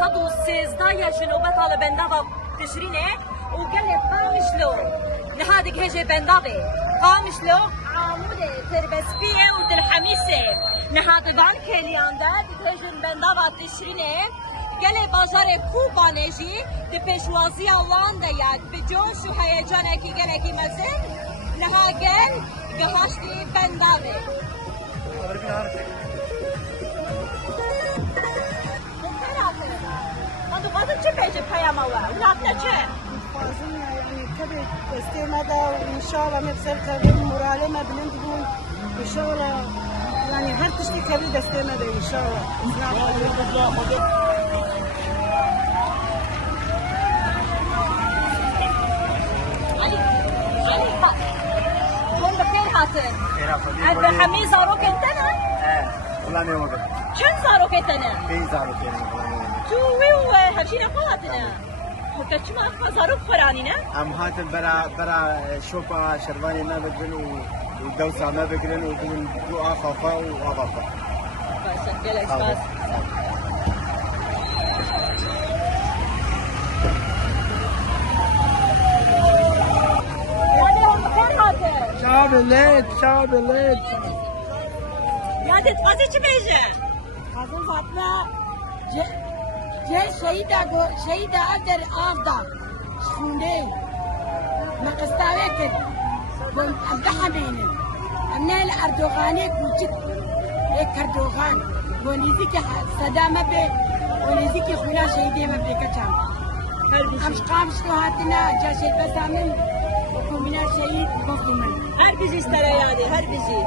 113 يا جنوبة طالب بندابة تشرينه وقال لي قامشلو نهادك هجي بندابة قامشلو عامودة تربسبية ودل حميسة نهاد بانك الياندر هجي بندابة تشرينه قال لي بازار كوبا نجي دبشوازي اللاندا ياد بجوش وهيجانك قال لك مزن نهاجن قهاشتي بندابة بعض چه پیچه پیام آورد؟ ولادنا چه؟ فازلنا يعني كبد استمادة وإن شاء الله نفسر كبد مرالة ما بنندبون إن شاء الله يعني هر تشتي كبد استمادة إن شاء الله. علي هون بخير هاتن. أنت حميد زاروك أنتنا؟ والله ما وقت. كم زاروك أنتنا؟ 20 زاروك تو هرچینا خواهتنه مكتشف ما زاروك خورانينه ام هاتن برا شوبا شرواني ما بقرن ودوسة ما بقرن ودون دو آخافا وآبافا بس جلس بس يعني هم بخير هاتن شعب الليل شعب الليل يعني تفازي چه بيجه حاضر فاطمة جه شهید در آفدا شخونده مقستاوه کرد امده همینه امنه اردوغانه کوچک یک کردوغان ونیزی که صدامه به ونیزی که خونه شهیده مبه کچم امش قامش رو هاتنا جا شهید بسامن وکومنا شهید بخومن هر بیزی استره یاده هر بیزی